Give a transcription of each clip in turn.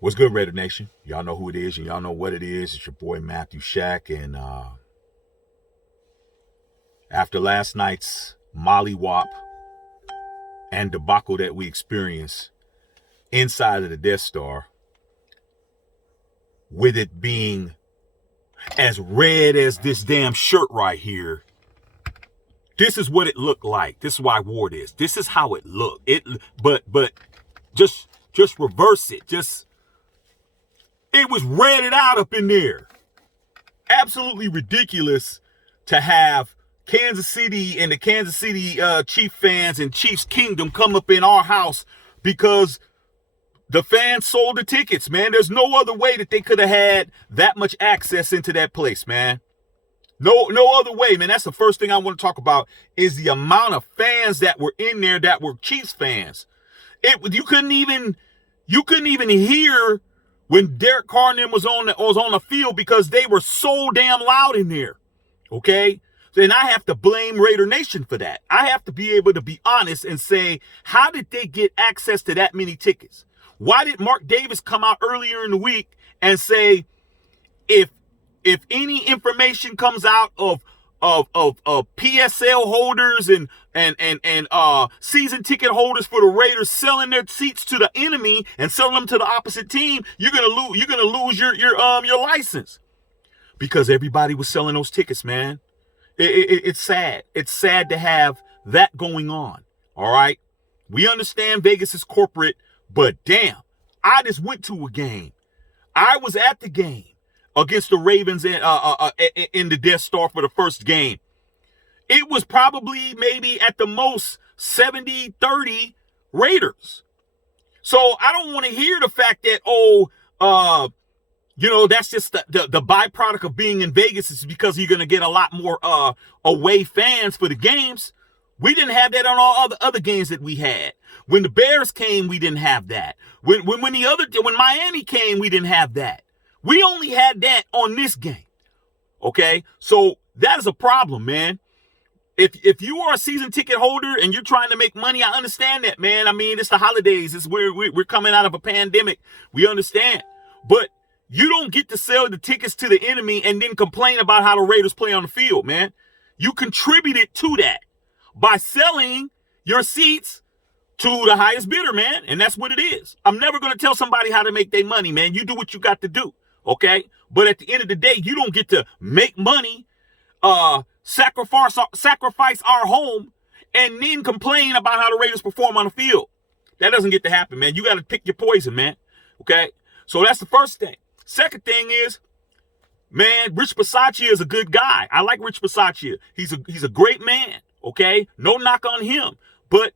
What's good, Raider Nation? Y'all know who it is and y'all know what it is. It's your boy Matthew Shack. And after last night's mollywop and debacle that we experienced inside of the Death Star, with it being as red as this damn shirt right here, this is what it looked like. This is why I wore this. This is how it looked. But just reverse it. It was redded out up in there. Absolutely ridiculous to have Kansas City and the Kansas City Chief fans and Chiefs Kingdom come up in our house because the fans sold the tickets, man. There's no other way that they could have had that much access into that place, man. No other way, man. That's the first thing I want to talk about is the amount of fans that were in there that were Chiefs fans. You couldn't even hear when Derek Carr and them was on the field because they were so damn loud in there. Okay? Then I have to blame Raider Nation for that. I have to be able to be honest and say, how did they get access to that many tickets? Why did Mark Davis come out earlier in the week and say, if any information comes out of PSL holders and season ticket holders for the Raiders selling their seats to the enemy and selling them to the opposite team, you're gonna lose your license, because everybody was selling those tickets, man. It's sad. It's sad to have that going on. All right, we understand Vegas is corporate, but damn, I just went to a game. I was at the game against the Ravens in the Death Star for the first game. It was probably maybe at the most 70-30 Raiders. So I don't want to hear the fact that, that's just the byproduct of being in Vegas is because you're going to get a lot more away fans for the games. We didn't have that on all other games that we had. When the Bears came, we didn't have that. When Miami came, we didn't have that. We only had that on this game. Okay? So that is a problem, man. If you are a season ticket holder and you're trying to make money, I understand that, man. I mean, it's the holidays. It's we're coming out of a pandemic. We understand. But you don't get to sell the tickets to the enemy and then complain about how the Raiders play on the field, man. You contributed to that by selling your seats to the highest bidder, man. And that's what it is. I'm never going to tell somebody how to make their money, man. You do what you got to do, okay? But at the end of the day, you don't get to make money, sacrifice our home, and then complain about how the Raiders perform on the field. That doesn't get to happen, man. You got to pick your poison, man, okay? So that's the first thing. Second thing is, man, Rich Bisaccia is a good guy. I like Rich Bisaccia. He's a great man, okay? No knock on him. But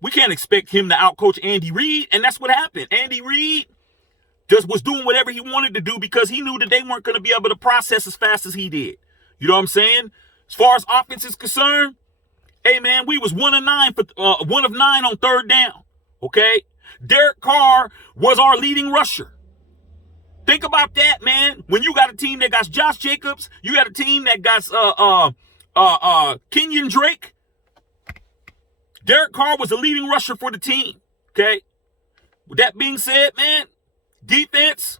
we can't expect him to outcoach Andy Reid, and that's what happened. Andy Reid just was doing whatever he wanted to do because he knew that they weren't going to be able to process as fast as he did. You know what I'm saying? As far as offense is concerned, hey, man, we was 1 of 9 on third down, okay? Derek Carr was our leading rusher. Think about that, man. When you got a team that got Josh Jacobs, you got a team that got Kenyon Drake. Derek Carr was the leading rusher for the team, okay? With that being said, man, defense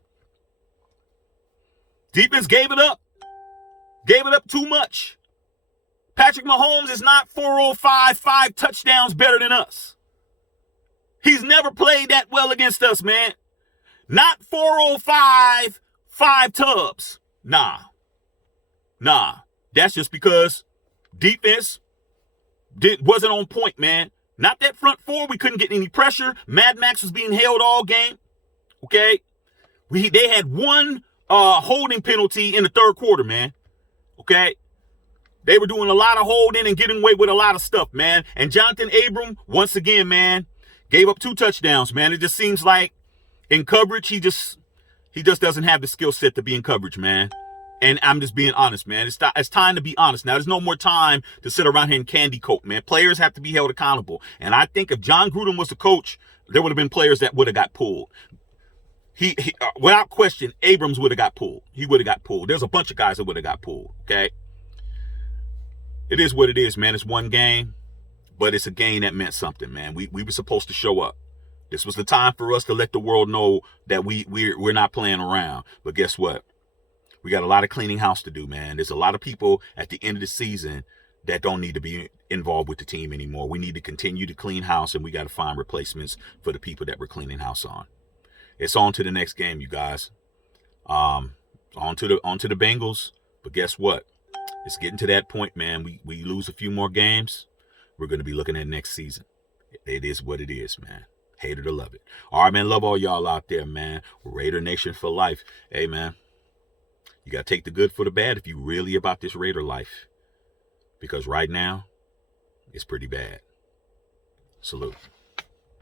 gave it up. Gave it up too much. Patrick Mahomes is not 405, 5 touchdowns better than us. He's never played that well against us, man. Not 405, 5 tubs. Nah. That's just because defense wasn't on point, man. Not that front four. We couldn't get any pressure. Mad Max was being held all game. Okay? They had one holding penalty in the third quarter, man. Okay? They were doing a lot of holding and getting away with a lot of stuff, man. And Jonathan Abram, once again, man, gave up 2 touchdowns, man. It just seems like in coverage, he just doesn't have the skill set to be in coverage, man. And I'm just being honest, man. It's time to be honest. Now, there's no more time to sit around here and candy coat, man. Players have to be held accountable. And I think if John Gruden was the coach, there would have been players that would have got pulled. He without question, Abrams would have got pulled. He would have got pulled. There's a bunch of guys that would have got pulled, okay? It is what it is, man. It's one game, but it's a game that meant something, man. We were supposed to show up. This was the time for us to let the world know that we're not playing around. But guess what? We got a lot of cleaning house to do, man. There's a lot of people at the end of the season that don't need to be involved with the team anymore. We need to continue to clean house, and we got to find replacements for the people that we're cleaning house on. It's on to the next game, you guys. On to the Bengals. But guess what? It's getting to that point, man. We lose a few more games, we're going to be looking at next season. It is what it is, man. Hate it or love it. All right, man. Love all y'all out there, man. Raider Nation for life. Hey, man. You got to take the good for the bad if you really about this Raider life. Because right now, it's pretty bad. Salute.